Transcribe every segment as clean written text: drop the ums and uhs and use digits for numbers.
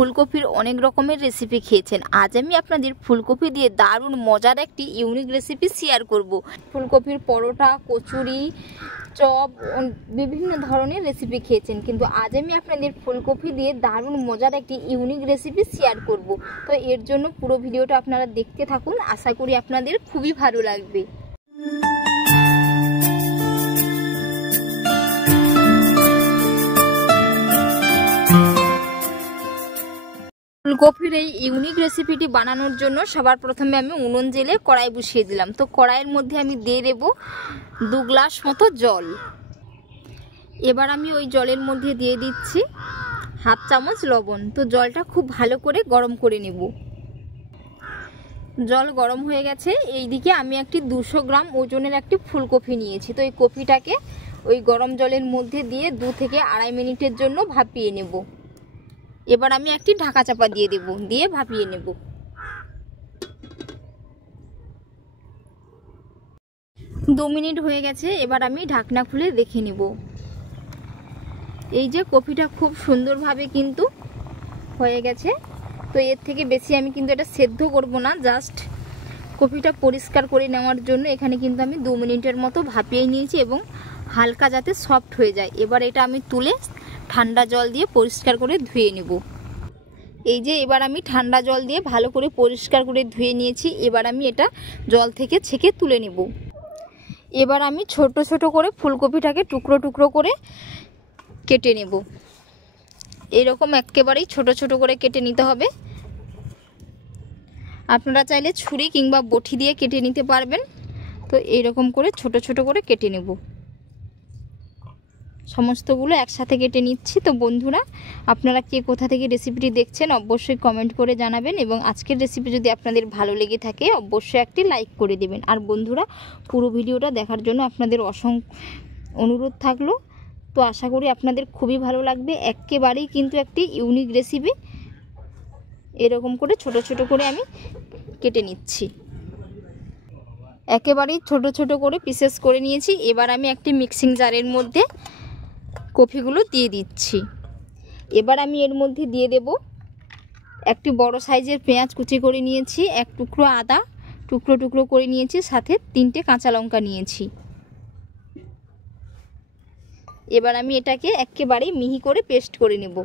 ফুলকপির অনেক রকমের রেসিপি খেয়েছেন। আজ আমি আপনাদের ফুলকপি দিয়ে দারুণ মজার একটি ইউনিক রেসিপি শেয়ার করব। ফুলকপির পরোটা, কচুরি, চপ, বিভিন্ন ধরনের রেসিপি খেয়েছেন, কিন্তু আজ আমি আপনাদের ফুলকপি দিয়ে দারুণ মজার একটি ইউনিক রেসিপি শেয়ার করব। তো এর জন্য পুরো ভিডিওটা আপনারা দেখতে থাকুন, আশা করি আপনাদের খুবই ভালো লাগবে। ফুলকপির এই ইউনিক রেসিপিটি বানানোর জন্য সবার প্রথমে আমি উনুন জেলে কড়াই বসিয়ে দিলাম। তো কড়াইয়ের মধ্যে আমি দিয়ে দেব 2 গ্লাস মতো জল। এবার আমি ওই জলের মধ্যে দিয়ে দিচ্ছি 1/2 চামচ লবণ। তো জলটা খুব ভালো করে গরম করে নেব। জল গরম হয়ে গেছে। এইদিকে আমি একটি 200 গ্রাম ওজনের একটি ফুলকপি নিয়েছি। তো এই কপিটাকে ওই গরম জলের মধ্যে দিয়ে 2 থেকে 2.5 মিনিটের জন্য ভাপিয়ে নেব। এবার আমি একটি ঢাকা চাপা দিয়ে দেব, দিয়ে ভাপিয়ে নেব। 2 মিনিট হয়ে গেছে। এবার আমি ঢাকনা খুলে দেখে নেব। এই যে কপিটা খুব সুন্দরভাবে কিন্তু হয়ে গেছে। তো এর থেকে বেশি আমি কিন্তু এটা সেদ্ধ করব না, জাস্ট কপিটা পরিষ্কার করে নেওয়ার জন্য এখানে কিন্তু আমি 2 মিনিটের মতো ভাপিয়ে নিয়েছি এবং হালকা যাতে সফট হয়ে যায়। এবার এটা আমি তুলে ঠান্ডা জল দিয়ে পরিষ্কার করে ধুয়ে নেব। এই যে এবার আমি ঠান্ডা জল দিয়ে ভালো করে পরিষ্কার করে ধুয়ে নিয়েছি। এবার আমি এটা জল থেকে ছেঁকে তুলে নেব। এবার আমি ছোট ছোট করে ফুলকপিটাকে টুকরো টুকরো করে কেটে নেব। এরকম একেবারেই ছোট ছোট করে কেটে নিতে হবে। আপনারা চাইলে ছুরি কিংবা বটি দিয়ে কেটে নিতে পারবেন। তো এইরকম করে ছোট ছোট করে কেটে নেব। সমস্তগুলো একসাথে কেটে নিচ্ছি। তো বন্ধুরা, আপনারা কে কোথা থেকে রেসিপিটি দেখছেন অবশ্যই কমেন্ট করে জানাবেন, এবং আজকের রেসিপি যদি আপনাদের ভালো লেগে থাকে অবশ্যই একটি লাইক করে দেবেন। আর বন্ধুরা, পুরো ভিডিওটা দেখার জন্য আপনাদের অসংখ্য অনুরোধ থাকলো। তো আশা করি আপনাদের খুবই ভালো লাগবে। একেবারেই কিন্তু একটি ইউনিক রেসিপি। এরকম করে ছোট ছোট করে আমি কেটে নিচ্ছি। একেবারেই ছোট ছোট করে পিসেস করে নিয়েছি। এবার আমি একটি মিক্সিং জারের মধ্যে কপিগুলো দিয়ে দিচ্ছি। এবার আমি এর মধ্যে দিয়ে দেব একটি বড় সাইজের পেঁয়াজ কুচি করে নিয়েছি, 1 টুকরো আদা টুকরো টুকরো করে নিয়েছি, সাথে 3টে কাঁচা লঙ্কা নিয়েছি। এবার আমি এটাকে একেবারেই মিহি করে পেস্ট করে নেব।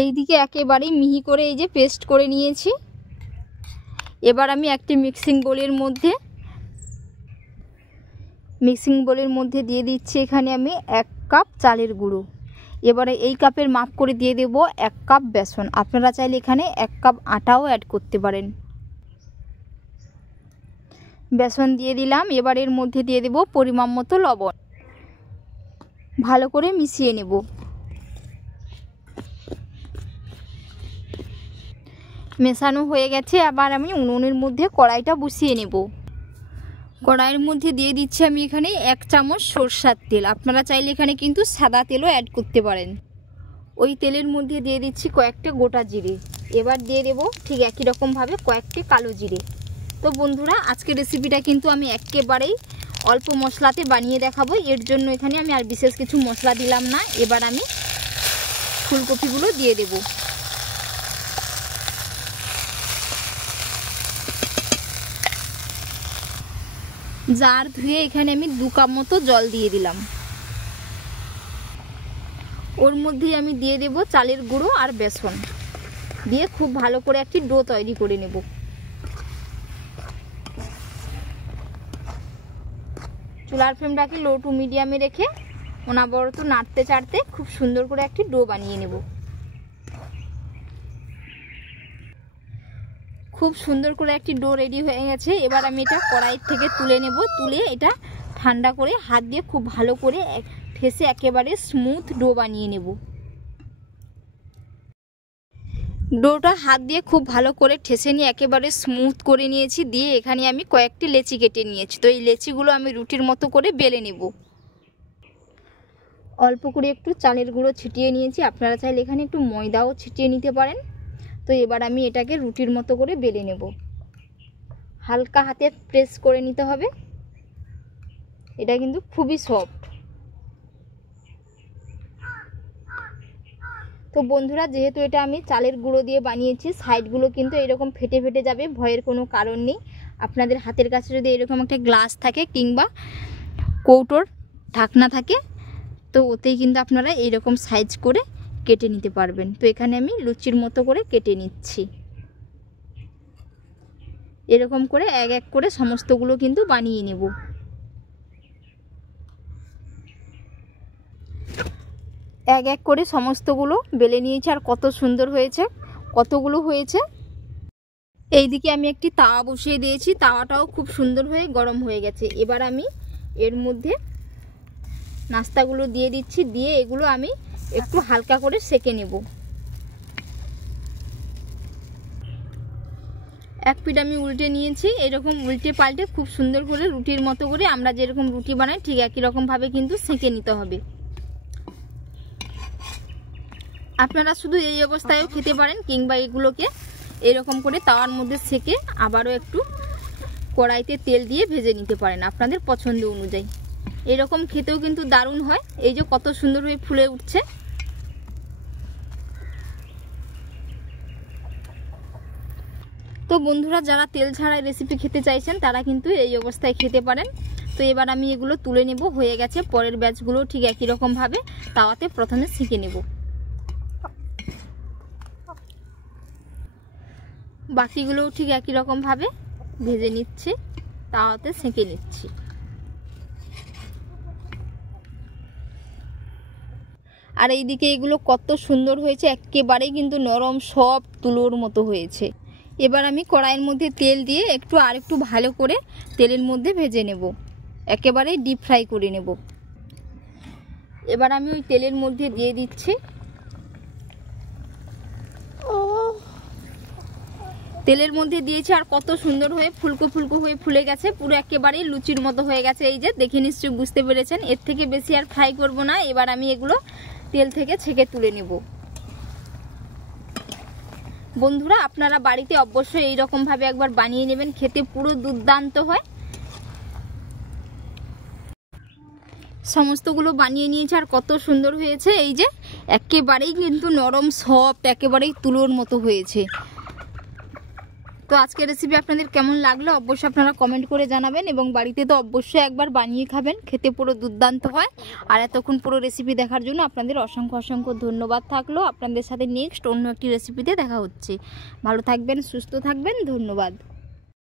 এইদিকে একেবারেই মিহি করে এই যে পেস্ট করে নিয়েছি। এবার আমি একটি মিক্সিং বোলের মধ্যে দিয়ে দিচ্ছি এখানে আমি 1 কাপ চালের গুঁড়ো। এবারে এই কাপের মাপ করে দিয়ে দেব 1 কাপ বেসন। আপনারা চাইলে এখানে 1 কাপ আটাও অ্যাড করতে পারেন। বেসন দিয়ে দিলাম। এবার এর মধ্যে দিয়ে দেব পরিমাণ মতো লবণ। ভালো করে মিশিয়ে নেব। মেশানো হয়ে গেছে। আবার আমি উনুনের মধ্যে কড়াইটা বসিয়ে নেব। কড়াইয়ের মধ্যে দিয়ে দিচ্ছি আমি এখানে 1 চামচ সরষের তেল। আপনারা চাইলে এখানে কিন্তু সাদা তেলও অ্যাড করতে পারেন। ওই তেলের মধ্যে দিয়ে দিচ্ছি কয়েকটা গোটা জিরে। এবার দিয়ে দেব ঠিক একই রকমভাবে কয়েকটা কালো জিরে। তো বন্ধুরা, আজকের রেসিপিটা কিন্তু আমি একেবারেই অল্প মশলাতে বানিয়ে দেখাবো। এর জন্য এখানে আমি আর বিশেষ কিছু মশলা দিলাম না। এবার আমি ফুলকপিগুলো দিয়ে দেব। জার ধুয়ে এখানে আমি 2 কাপ মতো জল দিয়ে দিলাম। ওর মধ্যেই আমি দিয়ে দেব চালের গুঁড়ো আর বেসন, দিয়ে খুব ভালো করে একটি ডো তৈরি করে নেব। চুলার ফ্লেমটাকে লো টু মিডিয়ামে রেখে অনবরত নাড়তে চাড়তে খুব সুন্দর করে একটি ডো বানিয়ে নেব। খুব সুন্দর করে একটি ডো রেডি হয়ে গেছে। এবার আমি এটা কড়াই থেকে তুলে নেব। তুলে এটা ঠান্ডা করে হাত দিয়ে খুব ভালো করে ঠেসে একেবারে স্মুথ ডো বানিয়ে নেব। ডোটা হাত দিয়ে খুব ভালো করে ঠেসে নিয়ে একেবারে স্মুথ করে নিয়েছি। দিয়ে এখানে আমি কয়েকটি লেচি কেটে নিয়েছি। তো এই লেচিগুলো আমি রুটির মতো করে বেলে নেব। অল্প করে একটু চালের গুঁড়ো ছিটিয়ে নিয়েছি। আপনারা চাইলে এখানে একটু ময়দাও ছিটিয়ে নিতে পারেন। তো এবার আমি এটাকে রুটির মতো করে বেলে নেব। হালকা হাতে প্রেস করে নিতে হবে। এটা কিন্তু খুবই সফট। তো বন্ধুরা, যেহেতু এটা আমি চালের গুঁড়ো দিয়ে বানিয়েছি, সাইডগুলো কিন্তু এরকম ফেটে ফেটে যাবে, ভয়ের কোনো কারণ নেই। আপনাদের হাতের কাছে যদি এরকম একটা গ্লাস থাকে কিংবা কৌটোর ঢাকনা থাকে, তো ওতেই কিন্তু আপনারা এইরকম সাইজ করে কেটে নিতে পারবেন। তো এখানে আমি লুচির মতো করে কেটে নিচ্ছি। এরকম করে এক এক করে সমস্তগুলো কিন্তু বানিয়ে নেব। এক এক করে সমস্তগুলো বেলে নিয়েছি, আর কত সুন্দর হয়েছে, কতগুলো হয়েছে। এইদিকে আমি একটি তাওয়া বসিয়ে দিয়েছি, তাওয়াটাও খুব সুন্দর হয়ে গরম হয়ে গেছে। এবার আমি এর মধ্যে নাস্তাগুলো দিয়ে দিচ্ছি, দিয়ে এগুলো আমি একটু হালকা করে সেঁকে নেব। এক পিঠ আমি উল্টে নিয়েছি, এরকম উল্টে পাল্টে খুব সুন্দর করে রুটির মতো করে আমরা যেরকম রুটি বানাই ঠিক একই রকমভাবে কিন্তু সেঁকে নিতে হবে। আপনারা শুধু এই অবস্থায়ও খেতে পারেন, কিংবা এগুলোকে এরকম করে তাওয়ার মধ্যে সেঁকে আবারও একটু কড়াইতে তেল দিয়ে ভেজে নিতে পারেন আপনাদের পছন্দ অনুযায়ী। এরকম খেতেও কিন্তু দারুণ হয়। এই যে কত সুন্দর হয়ে ফুলে উঠছে। তো বন্ধুরা, যারা তেল ছাড়াই রেসিপি খেতে চাইছেন তারা কিন্তু এই অবস্থায় খেতে পারেন। তো এবার আমি এগুলো তুলে নেব, হয়ে গেছে। পরের ব্যাচগুলো ঠিক একই রকমভাবে তাওয়াতে প্রথমে সেঁকে নেব। বাকিগুলোও ঠিক একই রকমভাবে ভেজে নিচ্ছি, তাওয়াতে সেঁকে নিচ্ছি। আর এইদিকে এগুলো কত সুন্দর হয়েছে, একেবারেই কিন্তু নরম সব তুলোর মতো হয়েছে। এবার আমি কড়াইয়ের মধ্যে তেল দিয়ে আরেকটু ভালো করে তেলের মধ্যে ভেজে নেব, একেবারে ডিপ ফ্রাই করে নেব। এবার আমি ওই তেলের মধ্যে দিয়ে দিচ্ছি। তেলের মধ্যে দিয়েছি, আর কত সুন্দর হয়ে ফুলকো ফুলকো হয়ে ফুলে গেছে, পুরো একেবারেই লুচির মতো হয়ে গেছে। এই যে দেখে নিশ্চয়ই বুঝতে পেরেছেন। এর থেকে বেশি আর ফ্রাই করব না। এবার আমি এগুলো তেল থেকে ছেঁকে তুলে নেব। বন্ধুরা, আপনারা বাড়িতে অবশ্যই এই রকম ভাবে একবার বানিয়ে নেবেন, খেতে পুরো দুর্দান্ত হয়। সমস্তগুলো বানিয়ে নিয়েছে, আর কত সুন্দর হয়েছে। এই যে একেবারেই কিন্তু নরম সফট, একেবারেই তুলোর মতো হয়েছে। তো আজকের রেসিপি আপনাদের কেমন লাগলো অবশ্যই আপনারা কমেন্ট করে জানাবেন, এবং বাড়িতে তো অবশ্যই একবার বানিয়ে খাবেন, খেতে পুরো দুর্দান্ত হয়। আর এতক্ষণ পুরো রেসিপি দেখার জন্য আপনাদের অসংখ্য অসংখ্য ধন্যবাদ থাকলো। আপনাদের সাথে নেক্সট অন্য একটি রেসিপিতে দেখা হচ্ছে। ভালো থাকবেন, সুস্থ থাকবেন, ধন্যবাদ।